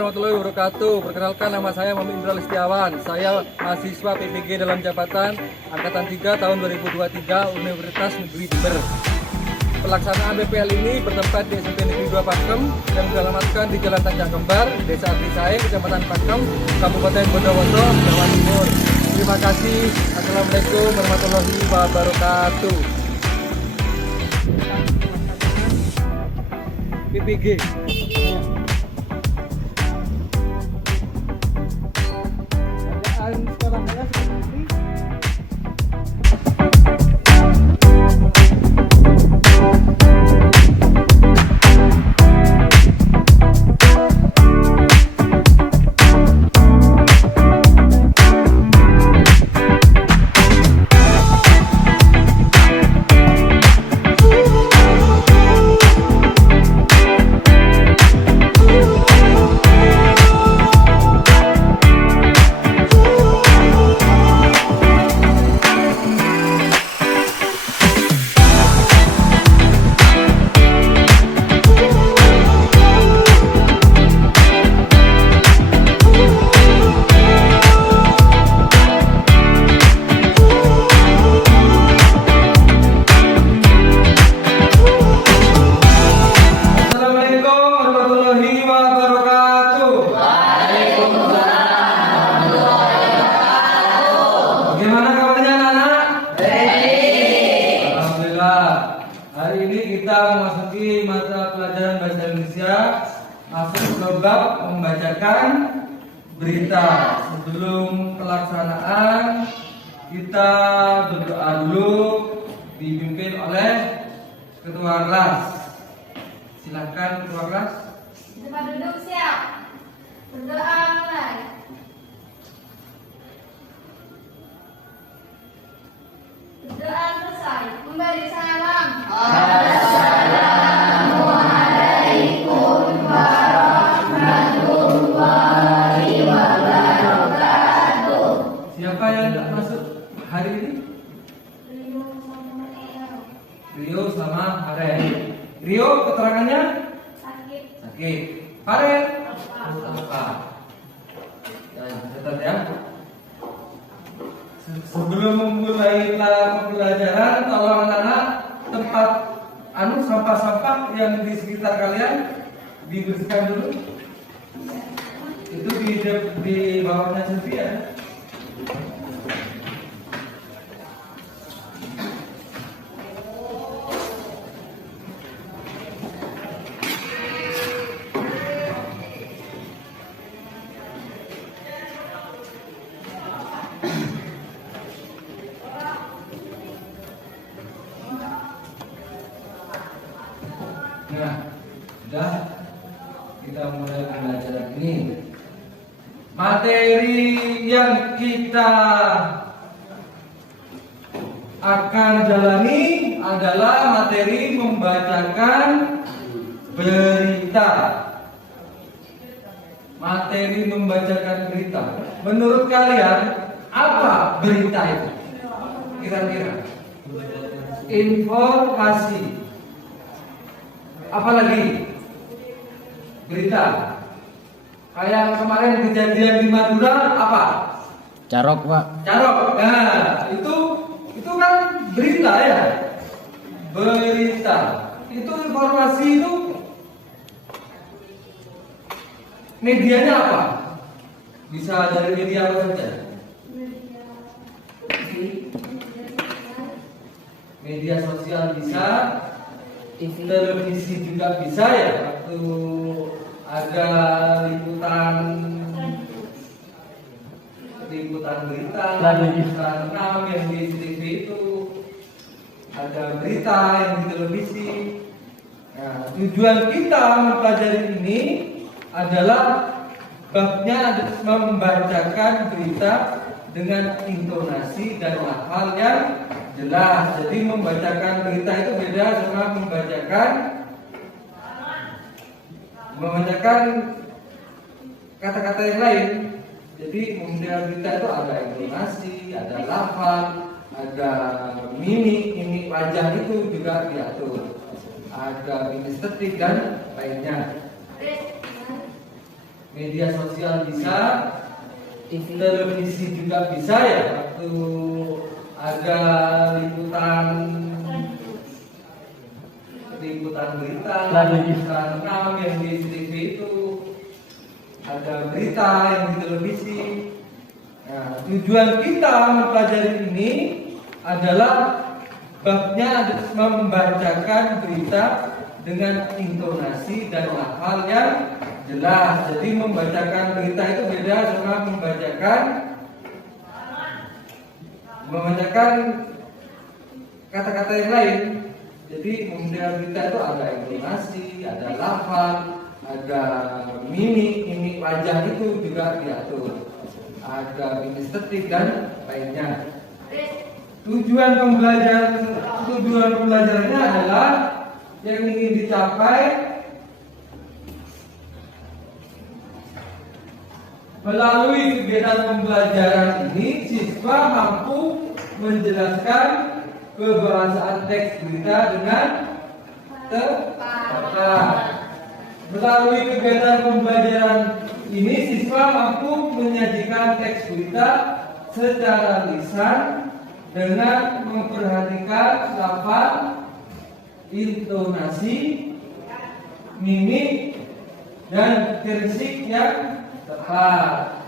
warahmatullahi wabarakatuh. Perkenalkan, nama saya Muhammad Indra Listiawan. Saya mahasiswa PPG dalam jabatan Angkatan 3 tahun 2023 Universitas Negeri Jember. Pelaksanaan BPL ini bertempat di SMP Negeri 2 Pakem yang dialamatkan di Jalan Tanjung Kembar, Desa Artisae, Kecamatan Pakem, Kabupaten Bondowoso, Jawa Timur. Terima kasih. Assalamualaikum warahmatullahi wabarakatuh. PPG. Sekarang saya seperti ini. Bagaimana kabarnya anak-anak? Alhamdulillah. Hari ini kita memasuki mata pelajaran bahasa Indonesia, masuk ke bab membacakan berita. Sebelum pelaksanaan kita berdoa dulu, dipimpin oleh ketua kelas. Silakan ketua kelas. Tempat duduk siap. Berdoa mulai. Doa selesai. Memberi salam. Assalamualaikum warahmatullahi wabarakatuh. Siapa yang tidak masuk hari ini? Rio sama Haren. Rio keterangannya? Sakit. Sakit. Haren? Apa? Catat ya. Sebelum memulai pembelajaran, tolong anak-anak tempat sampah-sampah yang di sekitar kalian dibersihkan dulu. Itu di bawahnya Sylvia. Nah, sudah kita mulai pembelajaran ini. Materi yang kita akan jalani adalah materi membacakan berita. Materi membacakan berita. Menurut kalian apa berita itu? Kira-kira informasi. Apalagi berita. Kayak kemarin kejadian di Madura apa? Carok, Pak. Carok. Nah, itu kan berita ya. Berita. Itu informasi itu medianya apa? Bisa dari media apa saja? Media sosial bisa. Televisi juga bisa ya, waktu ada liputan berita, liputan 6 yang di TV itu ada berita yang di televisi. Nah, tujuan kita mempelajari ini adalah babnya membacakan berita dengan intonasi dan lafal yang jelas. Jadi membacakan berita itu beda sama membacakan kata-kata yang lain. Jadi membacakan berita itu ada intonasi, ada lafal, ada mimik wajah itu juga diatur. Ada mimik estetik dan lainnya. media sosial bisa, televisi juga bisa ya. Waktu ada liputan berita, liputan 6 yang di TV itu, ada berita yang di televisi. Nah, tujuan kita mempelajari ini adalah babnya membacakan berita dengan intonasi dan lafal yang jelas. Jadi membacakan berita itu beda sama membacakan kata-kata yang lain. Jadi membacakan berita itu ada intonasi, ada lafal, ada mimik wajah itu juga diatur. Ada estetik dan lainnya. Tujuan pembelajarannya adalah yang ingin dicapai melalui kegiatan pembelajaran ini, siswa mampu menjelaskan kebahasaan teks berita dengan tepat. Melalui kegiatan pembelajaran ini, siswa mampu menyajikan teks berita secara lisan dengan memperhatikan lafal, intonasi, mimik, dan gersik yang tepat.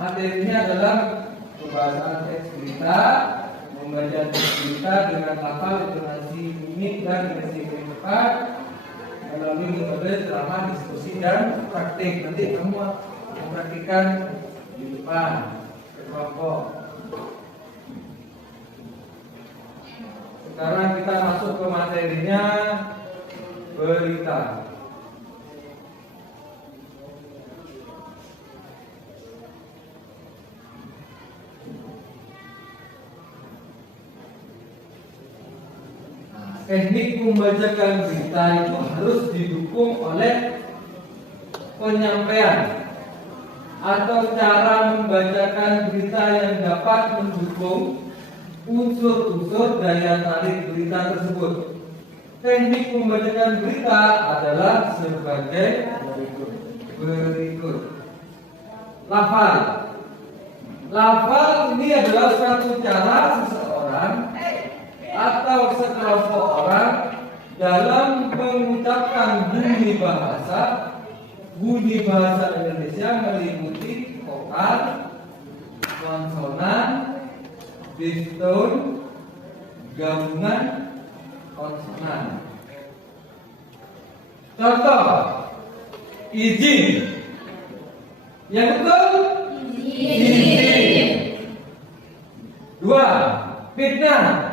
Materinya adalah pembahasan teks berita, membaca teks berita dengan lafal, intonasi, mimik, dan gersik yang tepat melalui metode ceramah, diskusi, dan praktik. Nanti kamu mempraktikkan di depan kelompok. Sekarang kita masuk ke materinya berita. Teknik membacakan berita itu harus didukung oleh penyampaian atau cara membacakan berita yang dapat mendukung unsur-unsur daya tarik berita tersebut. Teknik membacakan berita adalah sebagai berikut. Lafal. Lafal ini adalah suatu cara seseorang atau sekelompok orang dalam mengucapkan bunyi bahasa Indonesia meliputi vokal, konsonan, diftong, gabungan konsonan. Contoh, izin. Yang betul? Izin. 2. Fitnah.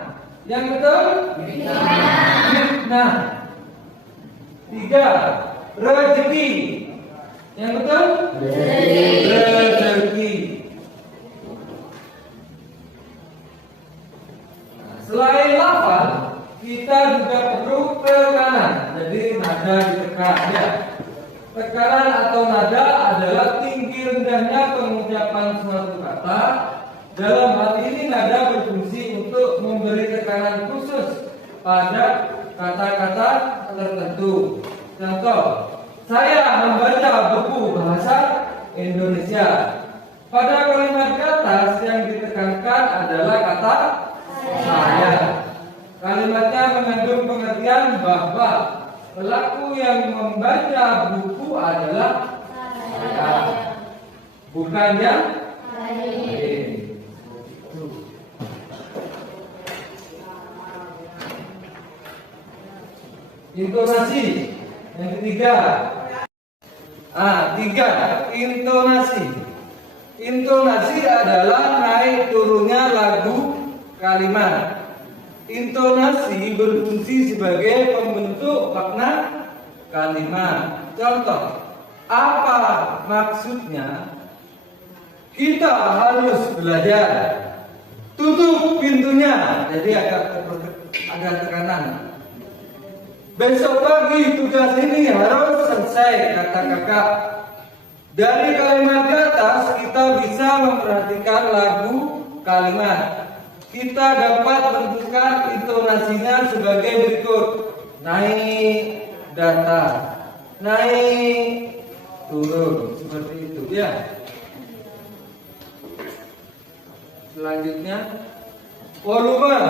Yang betul? Fitnah. 3. Rezeki. Yang betul? Rezeki. Selain lafal, kita juga perlu tekanan. Jadi nada ditekan ya. Tekanan atau nada adalah tinggi rendahnya pengucapan suatu kata. Dalam hal ini nada berfungsi untuk memberi tekanan khusus pada kata-kata tertentu. Contoh, saya membaca buku bahasa Indonesia. Pada kalimat di atas yang ditekankan adalah kata saya. Kalimatnya mengandung pengertian bahwa pelaku yang membaca buku adalah saya, bukan yang lain. Intonasi yang ketiga. 3. Intonasi. Intonasi adalah naik turunnya lagu kalimat. Intonasi berfungsi sebagai pembentuk makna kalimat. Contoh, apa maksudnya? Kita harus belajar. Tutup pintunya. Jadi agak tekanan. Besok pagi tugas ini harus selesai, kata kakak. Dari kalimat di atas kita bisa memperhatikan lagu kalimat. Kita dapat menentukan intonasinya sebagai berikut. Naik data, naik turun seperti itu ya. Selanjutnya volume.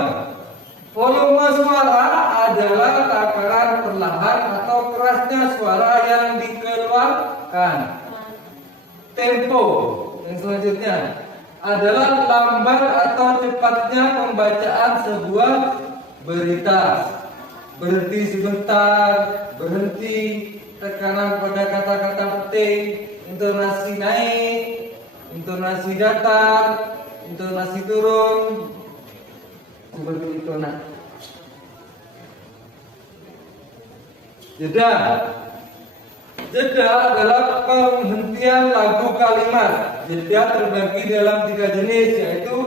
Volume suara adalah takaran perlahan atau kerasnya suara yang dikeluarkan. Tempo yang selanjutnya adalah lambat atau cepatnya pembacaan sebuah berita. Berhenti sebentar, berhenti, tekanan pada kata-kata penting, intonasi naik, intonasi datar, intonasi turun, seperti itu. Nah, jeda. Jeda adalah penghentian lagu kalimat. Jeda terbagi dalam 3 jenis, yaitu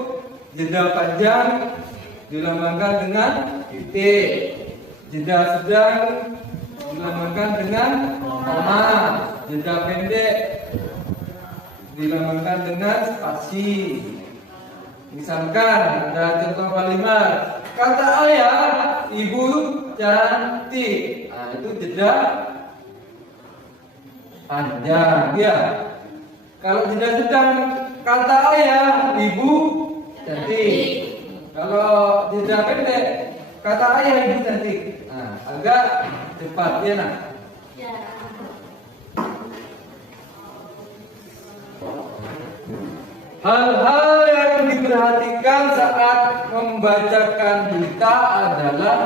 jeda panjang dilambangkan dengan titik, jeda sedang dilambangkan dengan koma, jeda pendek dilambangkan dengan spasi. Misalkan ada contoh kalimat, kata ayah ibu cantik. Nah, itu jeda panjang ya. Kalau jeda sedang, kata ayah ibu cantik. Kalau jeda pendek, kata ayah ibu cantik. Nah, agak cepat ya nak. Ya. Hal-hal yang diperhatikan saat membacakan berita adalah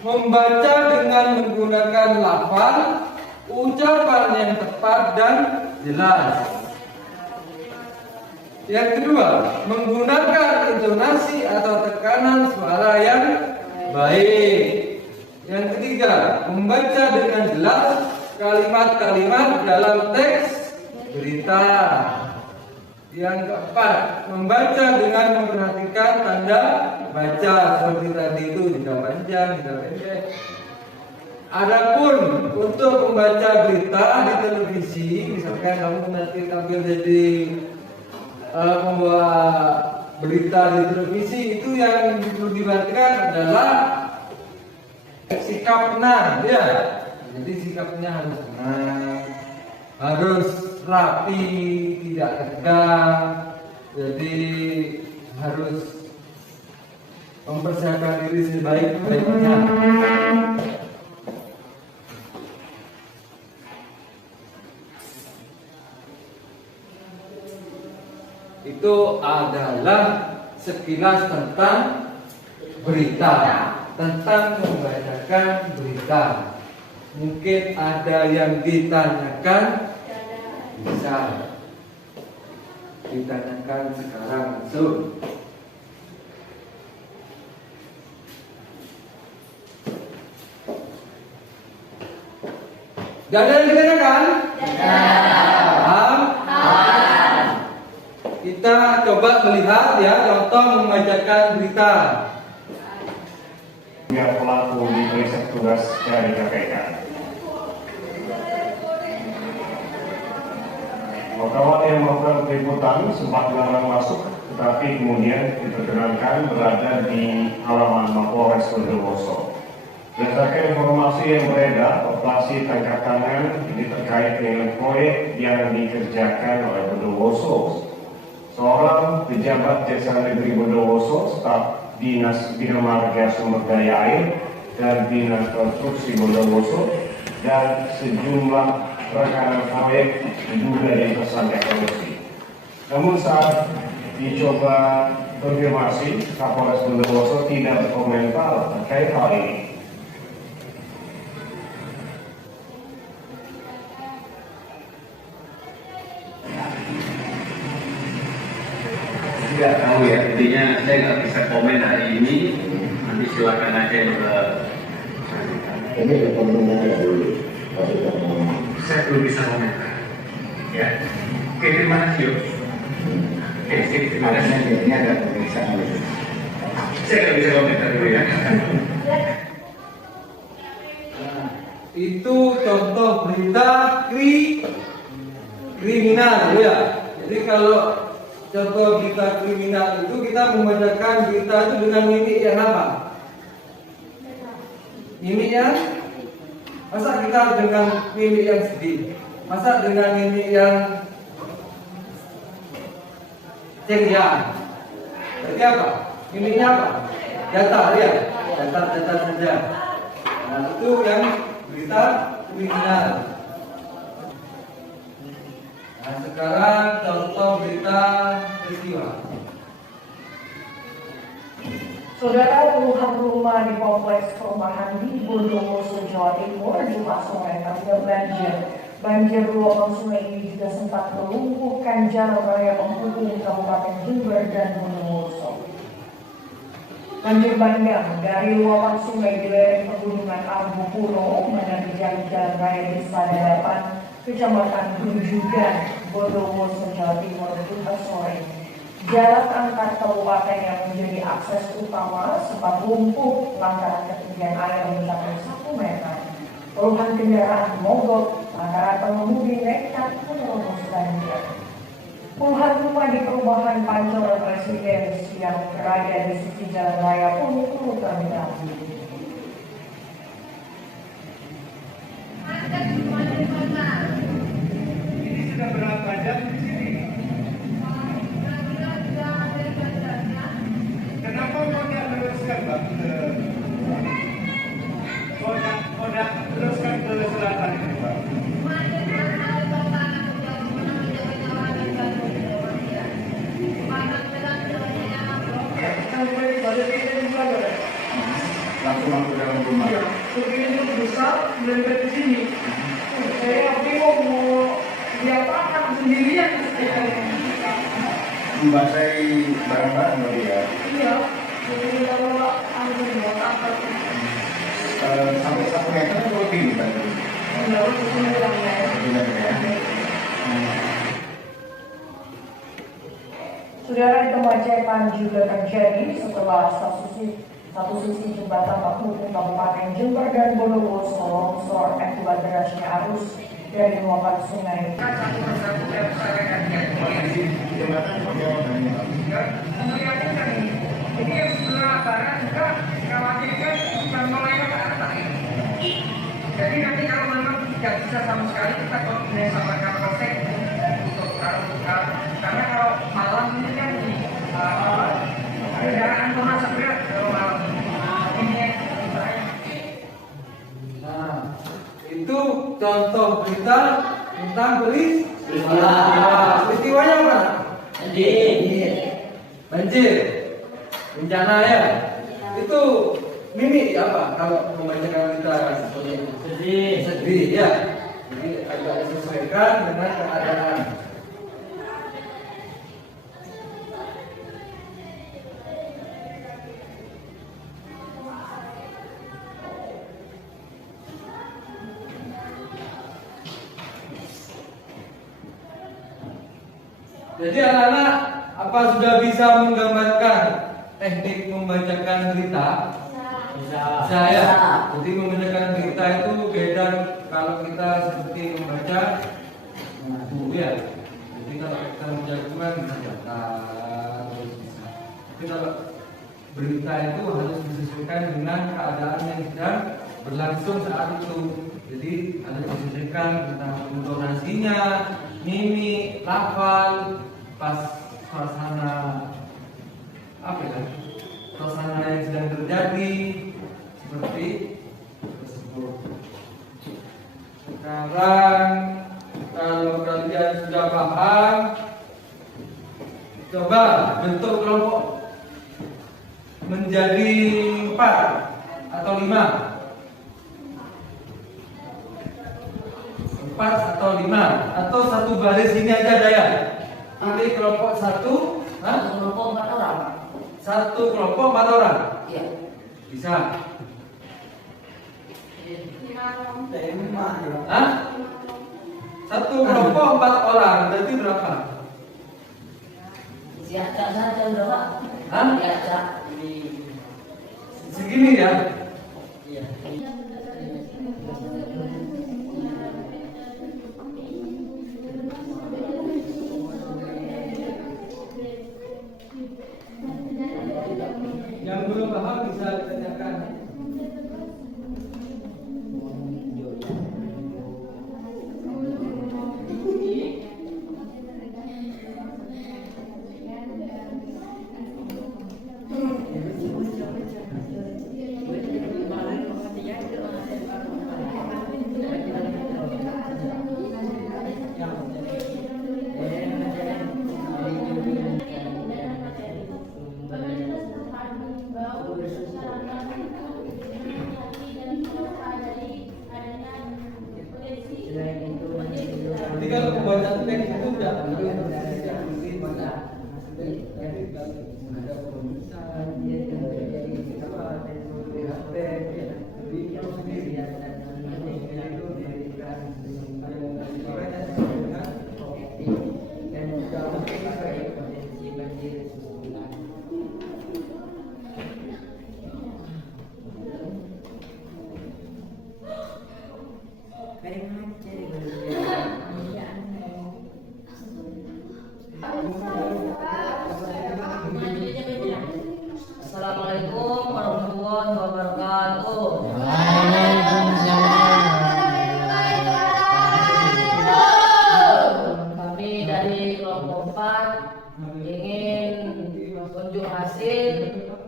membaca dengan menggunakan lafal, ucapan yang tepat dan jelas. Yang kedua, menggunakan intonasi atau tekanan suara yang baik. Yang ketiga, membaca dengan jelas kalimat-kalimat dalam teks berita. Yang keempat, membaca dengan memperhatikan tanda baca seperti tadi itu, jeda panjang, jeda pendek. Adapun untuk membaca berita di televisi, misalkan kamu nanti tampil jadi membawa berita di televisi, itu yang perlu diperhatikan adalah sikapnya, ya. Jadi sikapnya harus tenang, harus rapi, tidak tegang. Jadi harus mempersiapkan diri sebaik-baiknya. Itu adalah sekilas tentang berita, tentang membacakan berita. Mungkin ada yang ditanyakan, bisa ditanyakan sekarang langsung. Gak ada yang ditanyakan? Paham? Kita coba melihat ya contoh membacakan berita. Biar pelaku diperiksa tugas dari KPK. Kawan yang melakukan peliputan sempat dilarang masuk, tetapi kemudian diperkenankan berada di halaman Mapolres Bondowoso. Berdasarkan informasi yang beredar, operasi tangkap tangan ini terkait dengan proyek yang dikerjakan oleh Bondowoso. Seorang pejabat Jasa Negeri Bondowoso, staf Dinas Bina Marga Sumber Daya Air dan Dinas Konstruksi Bondowoso, dan sejumlah rekanan proyek diduga dari tersangka korupsi. Namun saat dicoba konfirmasi, Kapolres Bondowoso tidak berkomentar terkait hal ini. Tidak tahu ya, intinya saya nggak bisa komen hari ini. Nanti silakan aja yang Ini rekomendasi dulu. saya belum bisa komentar. Ya, oke, terima kasih. Oke, terima kasih. Ini ada pemeriksaan. Saya nggak bisa komentar dulu ya. Nah, itu contoh berita kriminal ya. Jadi kalau contoh berita kriminal itu kita membacakan berita itu dengan mimik yang apa? Mimik yang masa kita dengan mimik yang sedih? Masa dengan ini yang cengian? Berarti apa? Ininya apa? Datar ya? Datar saja. Nah itu yang berita kriminal. Nah sekarang contoh berita peristiwa. Saudara, puluhan rumah di kompleks perumahan di Bondowoso, Jawa Timur Jumat sore terendam banjir. Banjir luapan sungai ini juga sempat melumpuhkan jalan raya penghubung Kabupaten Jember dan Bondowoso. Banjir bandang dari luapan sungai di lereng pegunungan Argo Puno menerjang jalan raya Desa Dadapan, Kecamatan Gunjugan, Bondowoso, Jawa Timur Jumat sore. Jalan antar kabupaten yang menjadi akses utama sempat lumpuh lantaran ketinggian air mencapai 1 meter. Puluhan kendaraan mogok lantaran pengemudi nekat menerobos banjir. Puluhan rumah di perumahan Pancoran Residen yang berada di sisi jalan raya pun turut terendam. Ini sudah berapa jam di sini? Kenapa kau tidak teruskan, Pak? Kau tidak teruskan ke selatan ini, Pak? Langsung ke dalam rumah. Begini besar dari sini. Saya bingung mau diapakan sendirian. Membasahi barang-barang tadi ya. Iya, jadi kalau ambil buat apa? Sampai 1 meter atau lebih tadi? Enggak, itu bilangnya. Benar ya. Saudara, kemacetan juga terjadi setelah satu sisi jembatan penghubung Kabupaten Jember dan Bondowoso longsor akibat derasnya arus dari luapan sungai. Jembatan seperti apa tadi? Ini yang sebelah barat juga dikhawatirkan sudah mulai ke atas. Jadi nanti kalau memang tidak bisa sama sekali kita koordinasi sama Kapolsek untuk karena kalau malam ini kan kendaraan termasuk berat kalau malam ini. Nah itu contoh berita tentang peristiwa. Peristiwanya apa? Banjir, bencana ya. Itu Mimi apa kalau membacakan berita seperti itu? Sedih ya. Jadi agak disesuaikan dengan keadaan. Jadi anak-anak apa sudah bisa menggambarkan teknik membacakan berita? Bisa ya. Jadi membacakan berita itu beda kalau kita seperti membaca buku ya. Jadi kalau kita menjagokan bisa baca terus bisa. Tapi kalau berita itu harus disesuaikan dengan keadaan yang sedang berlangsung saat itu. Jadi harus disesuaikan tentang intonasinya, mimik, lafal, pas suasana apa ya? Suasana yang sedang terjadi seperti tersebut. Sekarang kalau kalian sudah paham, coba bentuk kelompok menjadi 4 atau 5. 4 atau 5 atau satu baris ini aja Daya. Pilih kelompok 1, Kelompok 4 orang. satu kelompok 4 orang. Iya. Bisa. 5. Hah? Satu kelompok 4 orang, berarti berapa? Siapa saja udah Pak? Hah? Siapa? Segini ya. Iya. Yang belum paham bisa ditanyakan.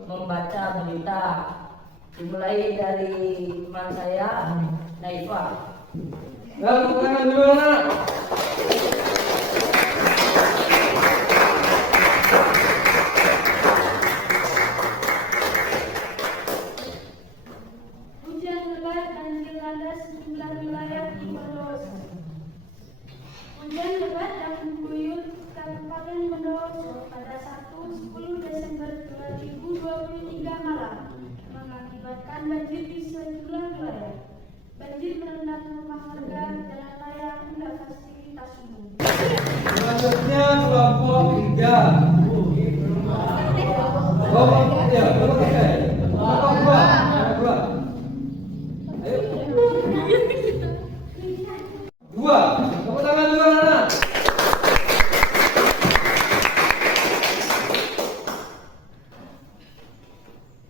membaca berita. Dimulai dari teman saya, Naifa. Tepuk tangan dulu anak. Hujan lebat dan melanda sejumlah wilayah di Bondowoso. Hujan lebat yang mengguyur Kabupaten Bondowoso pada Sabtu 10 Desember 2023 malam mengakibatkan banjir di sejumlah wilayah. Banjir merendam rumah warga, jalan raya, hingga fasilitas umum. Selanjutnya kelompok 3. Kelompok 3. Kelompok 2. Ayo. 2. Tepuk tangan dulu anak.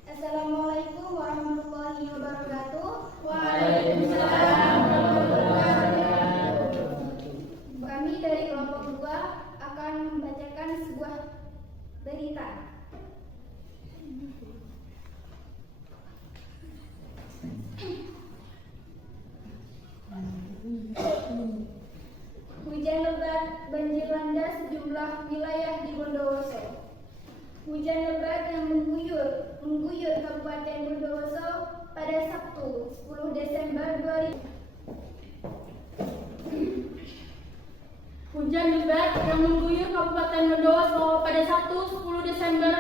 Assalamualaikum warahmatullahi wabarakatuh. Kami dari kelompok 2 akan membacakan sebuah berita. Hujan lebat banjir melanda sejumlah wilayah di Bondowoso. Hujan lebat yang mengguyur Kabupaten Bondowoso pada Sabtu 10 Desember 2000. Hujan lebat yang mengguyur Kabupaten Bondowoso pada Sabtu 10 Desember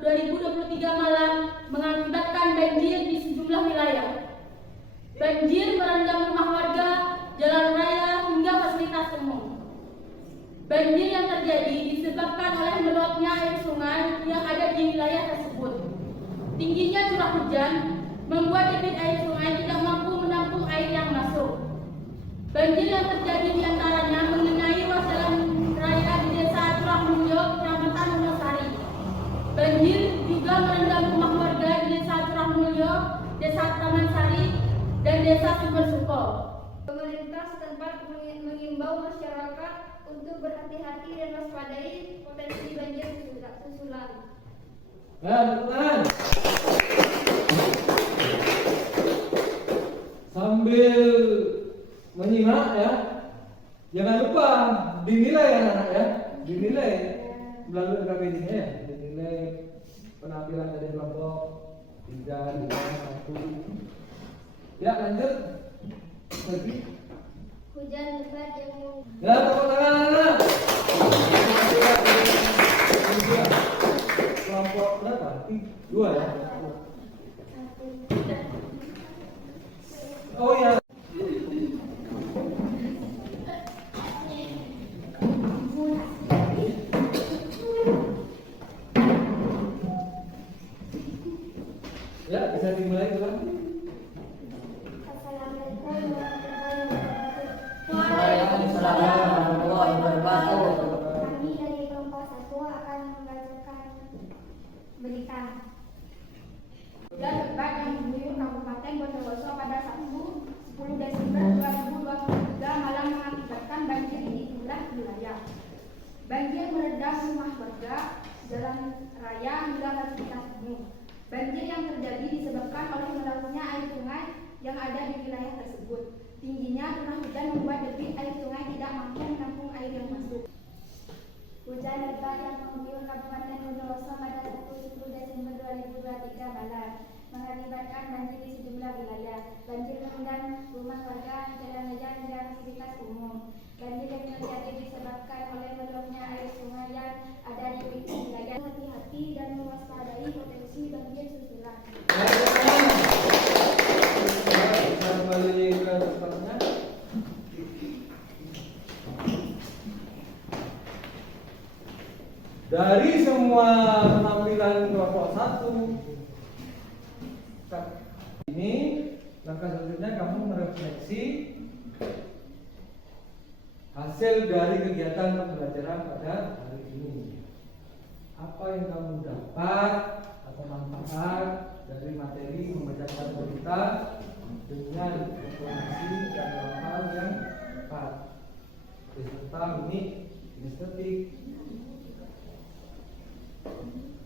2023 malam mengakibatkan banjir di sejumlah wilayah. Banjir merendam rumah warga, jalan raya, hingga fasilitas umum. Banjir yang terjadi disebabkan oleh meluapnya air sungai yang ada di wilayah tersebut. Tingginya curah hujan membuat debit air sungai tidak mampu menampung air yang masuk. Banjir yang terjadi diantaranya mengenai ruas jalan raya di Desa Curah Mulyo, Kecamatan Wonosari. Banjir juga merendam rumah warga di Desa Curah Mulyo, Desa Taman Sari, dan Desa Sumber Suko. Pemerintah setempat mengimbau masyarakat untuk berhati-hati dan waspadai potensi banjir susulan. Tepuk tangan. Sambil menyimak ya, jangan lupa dinilai anak-anak ya, dinilai melalui KPD ya, dinilai penampilan dari kelompok 3, 5, 1. Ya lanjut lagi. Hujan lebat yang Ya tepuk tangan anak. Kelompok berapa? 2 ya. Oh ya. Ya bisa dimulai ulang. Assalamualaikum warahmatullahi wabarakatuh. Waalaikumsalam warahmatullahi wabarakatuh. Kami dari kelompok 1 akan membacakan berita. Hujan lebat yang mengguyur Kabupaten Bondowoso pada Sabtu 10 Desember 2023 malam mengakibatkan banjir di sejumlah wilayah. Banjir merendam rumah warga, jalan raya, hingga fasilitas umum. Banjir yang terjadi disebabkan oleh meluapnya air sungai yang ada di wilayah tersebut. Tingginya curah hujan membuat debit air sungai tidak mampu menampung air yang masuk. Hujan lebat yang mengguyur Kabupaten Bondowoso pada Sabtu 10 Desember 2023 malam mengakibatkan banjir di sejumlah wilayah. Banjir merendam rumah warga, jalan raya, hingga fasilitas umum. Banjir yang terjadi disebabkan oleh meluapnya air sungai yang ada di wilayah. Hati-hati dan mewaspadai potensi banjir susulan. Kita kembali ke tempatnya. Dari semua penampilan kelompok 1 ini, langkah selanjutnya kamu merefleksi hasil dari kegiatan pembelajaran pada hari ini. Apa yang kamu dapat atau manfaat dari materi membacakan berita dengan informasi dan hal yang tepat beserta unik, estetik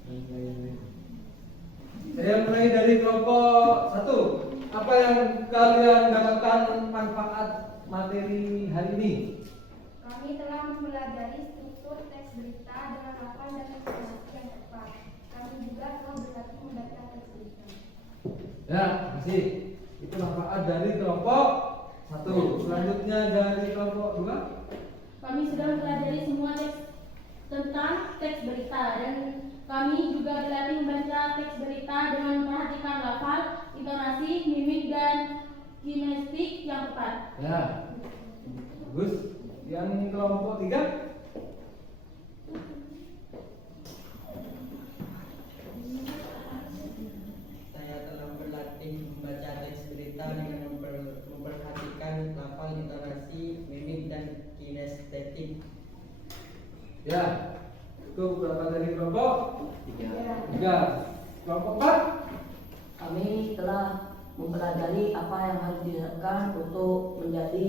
dan lain-lain. Saya mulai dari kelompok 1. Apa yang kalian dapatkan manfaat materi hari ini? Kami telah mempelajari struktur teks berita dengan lafal dan informasi yang tepat. Kami juga telah berlatih membaca teks berita. Ya, kasih. Itu manfaat dari kelompok 1. Selanjutnya dari kelompok 2. Kami sudah mempelajari semua teks tentang teks berita dan kami juga berlatih membaca teks berita dengan memperhatikan lafal, intonasi, mimik dan kinestetik yang tepat. Ya, bagus. Yang kelompok 3. Saya telah berlatih membaca teks berita dengan memperhatikan lafal, intonasi, mimik dan kinestetik. Ya, itu berapa dari kelompok? 3. Kelompok 4. Kami telah mempelajari apa yang harus dilakukan untuk menjadi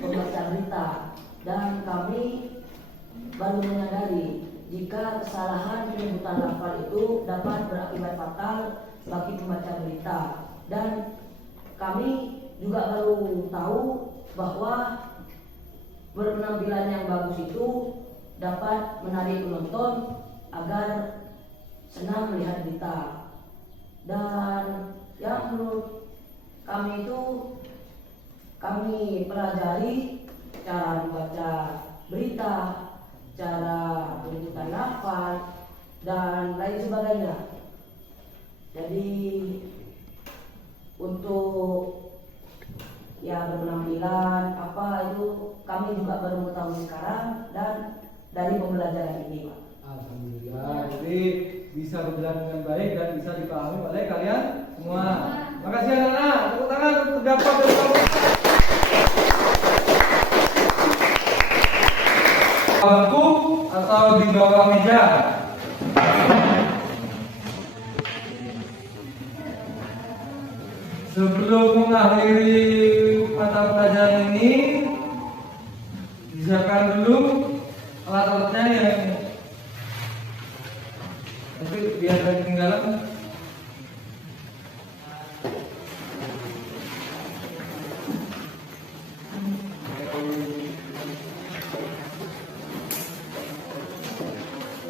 pembaca berita, dan kami baru menyadari jika kesalahan penyebutan lafal itu dapat berakibat fatal bagi pembaca berita, dan kami juga baru tahu bahwa berpenampilan yang bagus itu dapat menarik penonton agar senang melihat berita. Dan yang menurut kami itu, kami pelajari cara membaca berita, cara penyebutan lafal, dan lain sebagainya. Jadi untuk berpenampilan apa itu kami juga baru mengetahui sekarang dan dari pembelajaran ini, Pak. Alhamdulillah, jadi bisa berjalan dengan baik dan bisa dipahami oleh kalian semua. Makasih anak-anak, tepuk tangan untuk terdampak dari kelompok. Bangku atau di bawah meja. Sebelum mengakhiri mata pelajaran ini, disiapkan dulu alat-alatnya yang tapi biar tidak ketinggalan.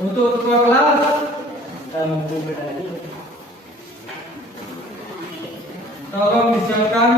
Untuk ketua kelas, tolong disiapkan